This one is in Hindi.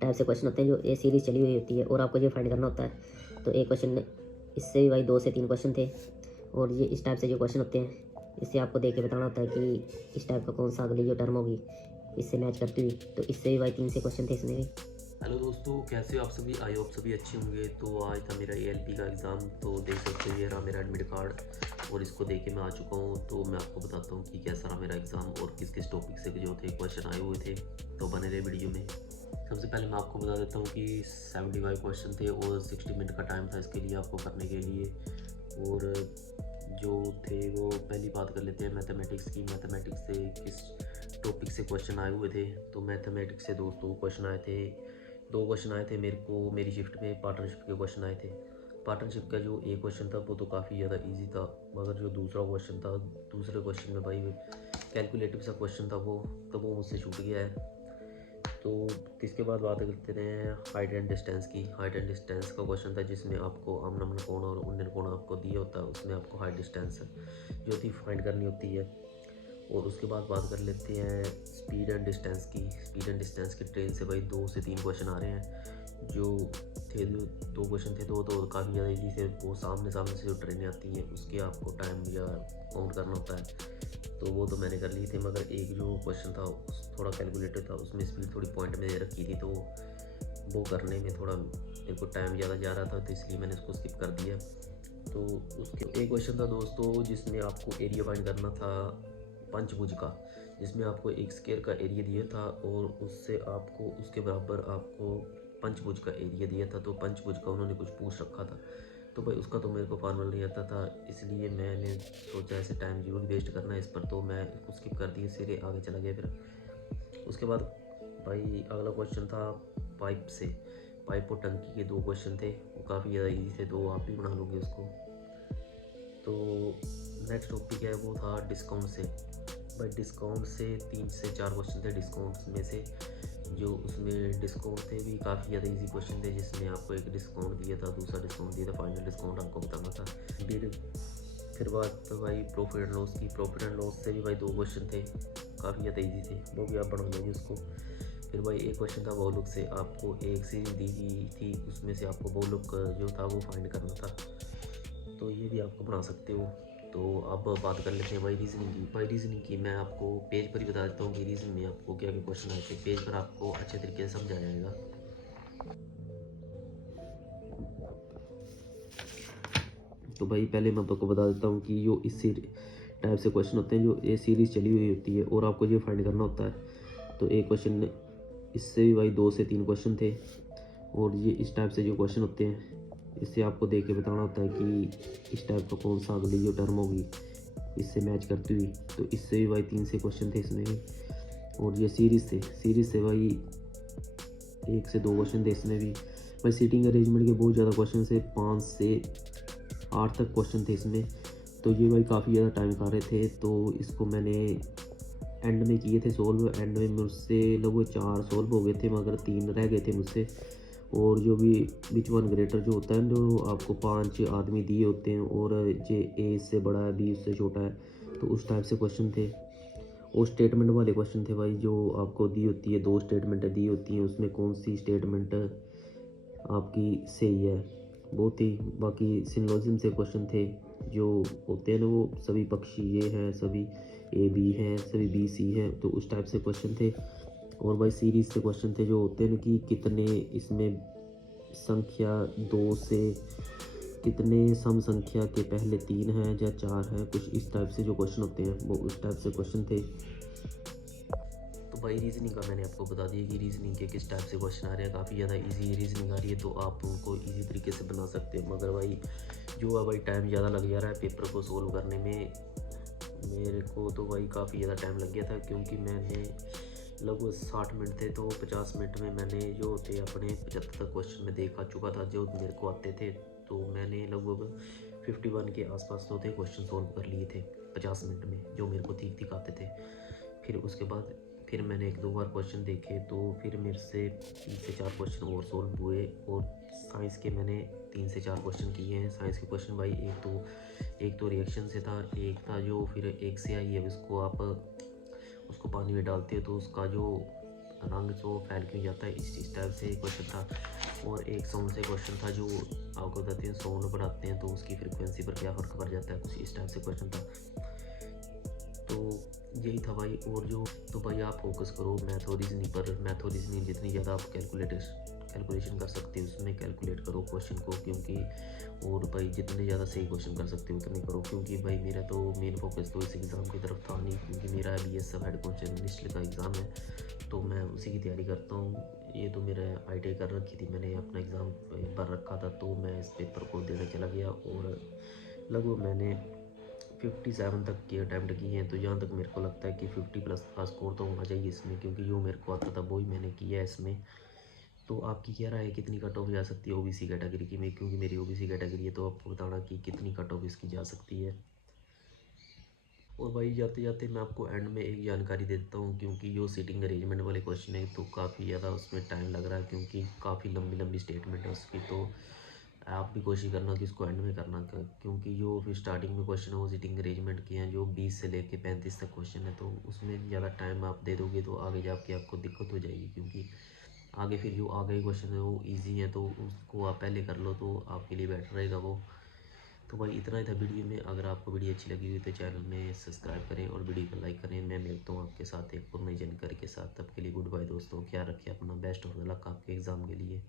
टाइप से क्वेश्चन होते हैं जो ये सीरीज़ चली हुई होती है और आपको ये फाइंड करना होता है। तो एक क्वेश्चन इससे भी भाई 2 से 3 क्वेश्चन थे और ये इस टाइप से जो क्वेश्चन होते हैं इससे आपको देख के बताना होता है कि इस टाइप का कौन सा अगली जो टर्म होगी इससे मैच करती हुई। तो इससे भी भाई 3 से क्वेश्चन थे इसमें भी। हेलो दोस्तों, कैसे हो आप सभी? आई होप सभी अच्छे होंगे। तो आज था मेरा एएलपी का एग्ज़ाम। तो देख सकते हो ये रहा मेरा एडमिट कार्ड और इसको देख के मैं आ चुका हूँ। तो मैं आपको बताता हूँ कि कैसा रहा मेरा एग्ज़ाम और किस किस टॉपिक से जो थे क्वेश्चन आए हुए थे। तो बने रहे वीडियो में। सबसे पहले मैं आपको बता देता हूँ कि 75 क्वेश्चन थे और 60 मिनट का टाइम था इसके लिए आपको करने के लिए। और जो थे वो पहली बात कर लेते हैं मैथमेटिक्स की। मैथमेटिक्स से किस टॉपिक से क्वेश्चन आए हुए थे? तो मैथमेटिक्स से दोस्तों क्वेश्चन आए थे, 2 क्वेश्चन आए थे मेरे को मेरी शिफ्ट में। पार्टनरशिप के क्वेश्चन आए थे। पार्टनरशिप का जो एक क्वेश्चन था वो तो काफ़ी ज़्यादा इजी था, मगर जो दूसरा क्वेश्चन था, दूसरे क्वेश्चन में भाई कैलकुलेटिव सा क्वेश्चन था वो मुझसे छूट गया है। तो इसके बाद बात करते हैं हाइट एंड डिस्टेंस की। हाइट एंड डिस्टेंस का क्वेश्चन था जिसमें आपको आमनमन कोण और उन्नयन कोण आपको दिया होता है, उसमें आपको हाइट डिस्टेंस जो थी फाइंड करनी होती है। और उसके बाद बात कर लेते हैं स्पीड एंड डिस्टेंस की। स्पीड एंड डिस्टेंस की ट्रेन से भाई 2 से 3 क्वेश्चन आ रहे हैं। जो 2 क्वेश्चन थे, 2 तो काफ़ी ज़्यादा ईजी थे। वो सामने से जो ट्रेनें आती हैं उसके आपको टाइम या काउंट करना होता है, तो वो तो मैंने कर ली थी। मगर एक जो क्वेश्चन था थोड़ा कैलकुलेटेड था, उसमें स्पीड थोड़ी पॉइंट में दे रखी थी, तो वो करने में थोड़ा मेरे को टाइम ज़्यादा जा रहा था, तो इसलिए मैंने उसको स्किप कर दिया। तो उसके एक क्वेश्चन था दोस्तों जिसमें आपको एरिया फाइंड करना था पंचभुज का, जिसमें आपको एक स्क्वायर का एरिया दिया था और उससे आपको उसके बराबर आपको पंचभुज का एरिया दिया था। तो पंचभुज का उन्होंने कुछ पूछ रखा था, तो भाई उसका तो मेरे को फार्मूला नहीं आता था, इसलिए मैंने सोचा ऐसे टाइम जरूर वेस्ट करना है इस पर, तो मैं उसको स्किप कर दिया, सीधे आगे चला गया। फिर उसके बाद भाई अगला क्वेश्चन था पाइप से। पाइप और टंकी के 2 क्वेश्चन थे, वो काफ़ी ज़्यादा ईजी थे, तो आप भी बना लोगे उसको। तो नेक्स्ट टॉपिक है वो था डिस्काउंट से। भाई डिस्काउंट से 3 से 4 क्वेश्चन थे डिस्काउंट में से। जो उसमें डिस्काउंट थे भी काफ़ी ज़्यादा इजी क्वेश्चन थे, जिसमें आपको एक डिस्काउंट दिया था, दूसरा डिस्काउंट दिया था, फाइनल डिस्काउंट आपको बताना था। फिर बात तो भाई प्रॉफिट एंड लॉस की। प्रॉफिट एंड लॉस से भी भाई 2 क्वेश्चन थे, काफ़ी ज़्यादा इजी थे, वो भी आप बना लोगे उसको। फिर भाई एक क्वेश्चन था वॉलुक से। आपको एक सीरीज दी हुई थी, उसमें से आपको वॉलुक जो था वो फाइंड करना था, तो ये भी आपको बना सकते हो। तो अब बात कर लेते हैं भाई रीजनिंग की। भाई रीजनिंग की मैं आपको पेज पर ही बता देता हूँ कि रीजनिंग में आपको क्या क्या क्वेश्चन आए थे। पेज पर आपको अच्छे तरीके से समझाया जाएगा। तो भाई पहले मैं आपको बता देता हूँ कि जो इस टाइप से क्वेश्चन होते हैं जो ये सीरीज़ चली हुई होती है और आपको ये फाइंड करना होता है। तो एक क्वेश्चन इससे भी भाई 2 से 3 क्वेश्चन थे और ये इस टाइप से जो क्वेश्चन होते हैं इससे आपको देख के बताना होता है कि इस टाइप का कौन सा अगली जो टर्म होगी इससे मैच करती हुई। तो इससे भी भाई 3 से क्वेश्चन थे इसमें भी। और ये सीरीज़ से भाई 1 से 2 क्वेश्चन थे इसमें भी। भाई सीटिंग अरेंजमेंट के बहुत ज़्यादा क्वेश्चन से 5 से 8 तक क्वेश्चन थे इसमें। तो ये भाई काफ़ी ज़्यादा टाइम खा रहे थे, तो इसको मैंने एंड में किए थे सोल्व। एंड में मुझसे लगभग 4 सोल्व हो गए थे, मगर 3 रह गए थे मुझसे। और जो भी विच वन ग्रेटर जो होता है, जो आपको 5 आदमी दिए होते हैं और जे ए इससे बड़ा है, बी उससे छोटा है, तो उस टाइप से क्वेश्चन थे। और स्टेटमेंट वाले क्वेश्चन थे भाई, जो आपको दी होती है 2 स्टेटमेंटें दी होती हैं, उसमें कौन सी स्टेटमेंट आपकी सही है, बहुत ही। बाकी सिलोजिज्म से क्वेश्चन थे, जो होते हैं ना वो सभी पक्षी ये हैं, सभी ए बी हैं, सभी बी सी हैं, तो उस टाइप से क्वेश्चन थे। और भाई सीरीज़ से क्वेश्चन थे, जो होते हैं ना कि कितने इसमें संख्या 2 से कितने सम संख्या के पहले 3 हैं या 4 हैं, कुछ इस टाइप से जो क्वेश्चन होते हैं वो उस टाइप से क्वेश्चन थे। तो भाई रीजनिंग का मैंने आपको बता दिया कि रीजनिंग के किस टाइप से क्वेश्चन आ रहे हैं। काफ़ी ज़्यादा इजी रीजनिंग आ रही है, तो आप उनको इजी तरीके से बना सकते हो। मगर भाई जो है भाई टाइम ज़्यादा लग जा रहा है पेपर को सोल्व करने में। मेरे को तो भाई काफ़ी ज़्यादा टाइम लग गया था, क्योंकि मैंने लगभग 60 मिनट थे, तो 50 मिनट में मैंने जो थे अपने 75 क्वेश्चन में देखा चुका था जो मेरे को आते थे। तो मैंने लगभग 51 के आसपास तो थे क्वेश्चन सोल्व कर लिए थे 50 मिनट में, जो मेरे को ठीक ठीक आते थे। फिर उसके बाद फिर मैंने 1-2 बार क्वेश्चन देखे, तो फिर मेरे से 3 से 4 क्वेश्चन और सोल्व हुए। और साइंस के मैंने 3 से 4 क्वेश्चन किए हैं। साइंस के क्वेश्चन भाई एक तो रिएक्शन से था, एक था जो फिर एक से आई है, उसको आप उसको पानी में डालते हो तो उसका जो रंग जो फैल क्यों जाता है, इस टाइप से क्वेश्चन था। और एक साउंड से क्वेश्चन था जो आपको बताते हैं साउंड बनाते हैं तो उसकी फ्रिक्वेंसी पर क्या फ़र्क पड़ जाता है, कुछ इस टाइप से क्वेश्चन था। तो यही था भाई। और जो तो भाई आप फोकस करो मैथ और रीजनिंग पर। मैथ और रीजनिंग जितनी ज़्यादा आप कैलकुलेशन कर सकते हो उसमें कैलकुलेट करो क्वेश्चन को, क्योंकि और भाई जितने ज़्यादा सही क्वेश्चन कर सकते हो उतने करो, क्योंकि भाई मेरा तो मेन फोकस तो इस एग्ज़ाम की तरफ था नहीं, क्योंकि मेरा अभी ये सब हेड कॉन्स्टेबल का एग्ज़ाम है तो मैं उसी की तैयारी करता हूँ। ये तो मेरा ITI कर रखी थी मैंने, अपना एग्ज़ाम भर रखा था तो मैं इस पेपर को देने चला गया और लगभग मैंने 57 तक के अटैम्प्ट किए हैं। तो जहाँ तक मेरे को लगता है कि 50+ का स्कोर तो होना चाहिए इसमें, क्योंकि जो मेरे को आता था वही मैंने किया है इसमें। तो आपकी क्या राय है कितनी कट ऑफ जा सकती है OBC कैटेगरी की में, क्योंकि मेरी OBC कैटेगरी है तो आपको बताना कि कितनी कट ऑफ इसकी जा सकती है। और भाई जाते जाते मैं आपको एंड में एक जानकारी देता हूँ, क्योंकि जो सीटिंग अरेंजमेंट वाले क्वेश्चन है तो काफ़ी ज़्यादा उसमें टाइम लग रहा है, क्योंकि काफ़ी लंबी लंबी स्टेटमेंट है उसकी। तो आप भी कोशिश करना कि उसको एंड में करना क्योंकि जो फिर स्टार्टिंग में क्वेश्चन है वो सीटिंग अरेंजमेंट के हैं, जो 20 से लेके 35 तक क्वेश्चन है, तो उसमें ज़्यादा टाइम आप दे दोगे तो आगे जाके आपको दिक्कत हो जाएगी, क्योंकि आगे फिर जो आगे क्वेश्चन है वो ईजी है तो उसको आप पहले कर लो तो आपके लिए बेटर रहेगा वो। तो भाई इतना ही था वीडियो में। अगर आपको वीडियो अच्छी लगी हुई तो चैनल में सब्सक्राइब करें और वीडियो को लाइक करें। मैं मिलता हूँ आपके साथ एक और नई जानकारी के साथ। तब के लिए गुड बाय दोस्तों, ख्याल रखिए अपना, बेस्ट ऑफ लक आपके एग्ज़ाम के लिए।